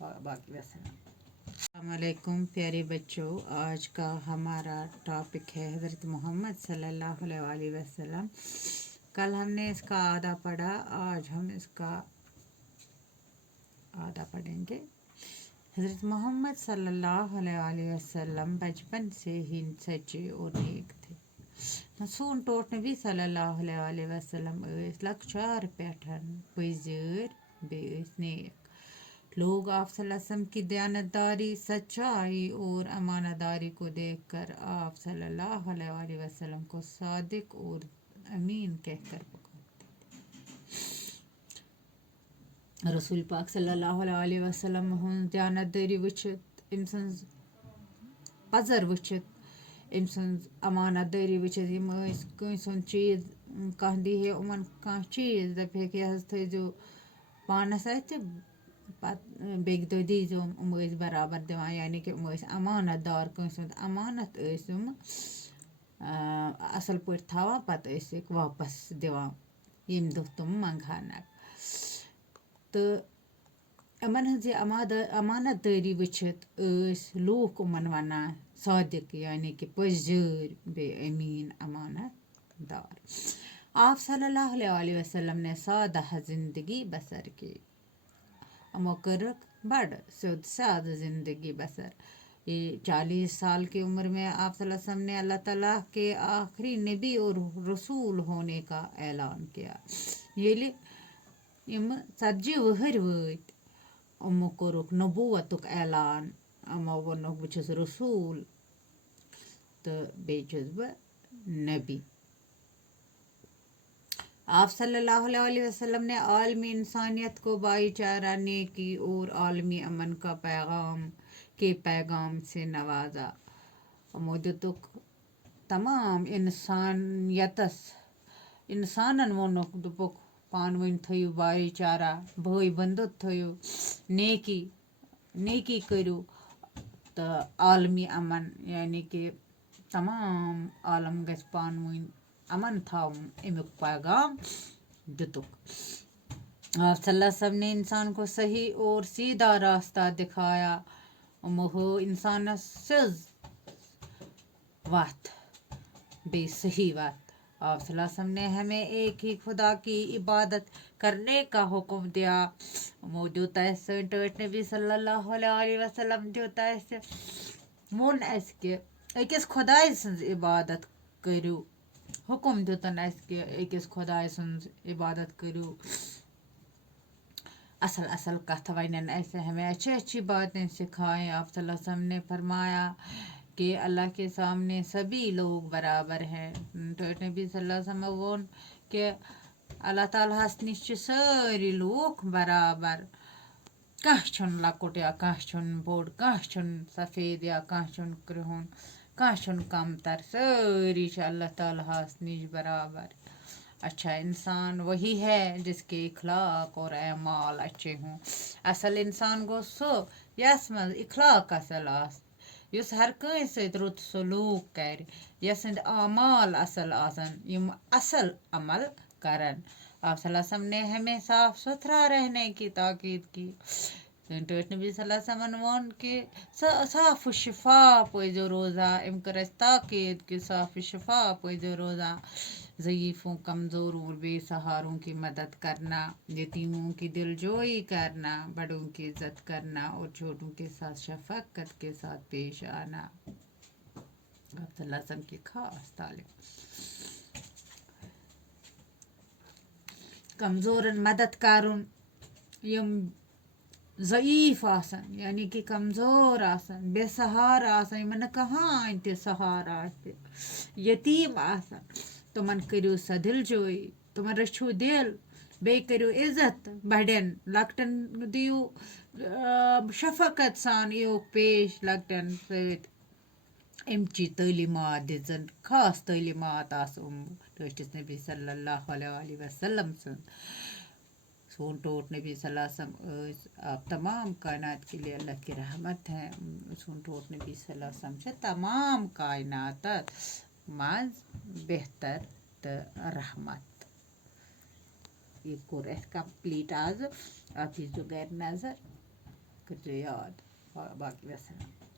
باقی وسلام۔ السلام علیکم پیارے بچوں، آج کا ہمارا ٹاپک ہے حضرت محمد صلی اللہ علیہ وسلم۔ کل ہم نے اس کا آدھا پڑھا، آج ہم اس کا آدھا پڑھیں گے۔ حضرت محمد صلی اللہ علیہ وسلم بچپن سے ہی سچے اور نیک تھے۔ سون ٹوٹ نبی صلی اللہ علیہ وسلم لکچار پٮ۪ٹھ پٔزۍ بیٚیہِ ٲسۍ نیک۔ لوگ آپ صلی اللہ علیہ وسلم کی دیانتداری، سچائی اور امانت داری کو دیکھ کر آپ صلی اللہ علیہ وسلم کو صادق اور امین کہہ کر پکارتے تھے۔ رسول پاک صلی اللہ علیہ وسلم ہن دیانتداری وچھت، أمۍ سٕنٛز پزر وچھت، أمۍ سٕنٛز امانت دٲری وٕچھِتھ، یِم ٲسۍ کٲنٛسہِ ہُنٛد چیٖز کانٛہہ دیٖہے یِمن کانٛہہ چیٖز دَپہیکھ یہِ حظ تھٲیزیو پانس اَتھِ، پتہٕ بیٚکہِ دۄہ دیٖزیوم، یِم ٲسۍ برابر دِوان، یعنی کہِ یِم ٲسۍ امانت دار، کٲنٛسہِ ہُنٛد امانت ٲسۍ یِم اصل پٲٹھۍ تھاوان، پتہٕ ٲسِکھ واپس دِوان ییٚمہِ دۄہ تِم منٛگہانکھ۔ تہٕ یِمن ہٕنٛز یہِ امانت دٲری وٕچھِتھ ٲسۍ لوٗکھ یِمن وَنان صادق، یعنی کہِ پٔزۍ بیٚیہِ أمیٖن امانت دار۔ آپ صلی اللہ علیہ وسلم نے سادہ زندگی بسر کی، یِمو کٔرٕکھ بڑٕ سیوٚد سادٕ زندگی بسر۔ یہ 40 سال کی عمر میں آپ صلی اللہ علیہ وسلم نے اللہ تعالیٰ کے آخری نبی اور رسول ہونے کا اعلان کیا۔ ییٚلہِ یِم 40 وٕہٕرۍ وٲتۍ، یِمو کوٚرُکھ نبوتُک اعلان، یِمو ووٚنُکھ بہٕ چھُس رسوٗل تہٕ بیٚیہِ چھُس بہٕ نبی۔ آپ صلی اللہ علیہ وسلم نے عالمی انسانیت کو بھائی چارہ، نیکی اور عالمی امن کا پیغام سے نوازا۔ یِمو دِتُکھ تمام انسانیتس، انسانن ووٚنُکھ، دوٚپُکھ پانہٕ ؤنۍ تھٲیِو بھائی چارہ، بھٲے بندُت تھٲیِو، نیکی کٔرِو تہٕ عالمی امن، یعنی کہِ تمام عالم گژھِ پانہٕ ؤنۍ امن تھاوُن، امیُک پیغام دِتُکھ۔ آپ صلی اللہ علیہ وسلم نے انسان کو صحیح اور سیدھا راستہ دکھایا، یِمو ہٲو انسانس سیٚز وتھ بیٚیہِ صحیح وتھ۔ آپ صلی اللہ علیہ وسلم نے ہمیں ایک ہی خدا کی عبادت کرنے کا حکم دیا، یِمو دیُت اَسہِ، سٲنۍ ٹٲٹھۍ نبی صلی اللہ علیہ وسلم دیُت اَسہِ، ووٚن اَسہِ کہِ أکِس خۄداے سٕنٛز عبادت کٔرِو، حکم دیُتن اَسہِ کہِ أکِس خۄداے سٕنٛز عبادت کٔرِو، اصل اصل کتھٕ ونن اَسہِ، ہمیں اچھی اچھی باتیں سکھائیں۔ آپ صلی اللہ علیہ وسلم نے فرمایا کہ اللہ کے سامنے سبھی لوگ برابر ہیں۔ ٹٲٹھۍ نبی صلی اللہ علیہ وسلم ووٚن کہ اللہ تعالیٰ ہس نِش چھِ سٲری لوٗکھ برابر، کانٛہہ چھُنہٕ لۄکُٹ یا کانٛہہ چھُنہٕ بوٚڑ، کانٛہہ چھُنہٕ سفید یا کانٛہہ چھُنہٕ کرٛہُن، کانٛہہ چھُنہٕ کمتر، سٲری چھِ اللہ تعالیٰ ہس نِش برابر۔ اچھا انسان وہی ہے جس کے اخلاق اور اعمال اچھے ہوں۔ اصل انسان گوٚو سُہ یس منٛز اخلاق اصل آسہِ، یُس ہر کٲنٛسہِ سۭتۍ رُت سلوٗک کرِ، یس سٕنٛدۍ اعمال اصل آسن، یِم اصل عمل کرن۔ آپ صلی اللہ علیہ وسلم نے ہمیں صاف ستھرا رہنے کی تاکید کی۔ ٹٲٹھۍ نبی صلی اللہ علیہ وسلم ووٚن کہِ صاف و شفاف ٲسۍزیو روزان، أمۍ کٔر اَسہِ تاکید کہ صاف و شفاف ٲسۍزیو روزان۔ ضعیفوں، کمزوروں اور بے سہاروں کی مدد کرنا، یتیموں کی دلجوئی کرنا، بڑوں کی عزت کرنا اور چھوٹوں کے ساتھ شفقت کے ساتھ پیش آنا، آپ صلی اللہ علیہ وسلم کی خاص تعلیم۔ کمزورن مدد کرُن، یِم ضعیف آسن، یعنی کہ کمزور آسن، بے سہارٕ آسن، یِمن نہٕ کٕہٲنۍ تہِ سہارٕ آسہِ، یتیٖم آسن، تِمن کٔرِو سا دلجوئی، تِمن رٔچھِو دل، بیٚیہِ کٔرِو عزت بڑٮ۪ن، لۄکٹٮ۪ن دِیِو شفقت سان یِیوکھ پیش لۄکٹٮ۪ن سۭتۍ، اَمچی تعلیٖمات دِژٕن، خاص تعلیٖمات آسہٕ ٹٲٹھِس نبی صلی اللہ علیہ وسلم سٕنٛز۔ سون ٹوٹھ نبی صلی اللہ علیہ وسلم ٲسۍ، آپ تمام کائنات کے لیے اللہ کی رحمت ہیں۔ سون ٹوٹھ نبی صلی اللہ علیہ وسلم چھِ تمام کائناتس منٛز بہتر تہٕ رحمت۔ یہِ کوٚر اَسہِ کمپلیٖٹ آزٕ، اَتھ دیٖزیو گرِ نظر۔ کریے یاد باقی وسلام.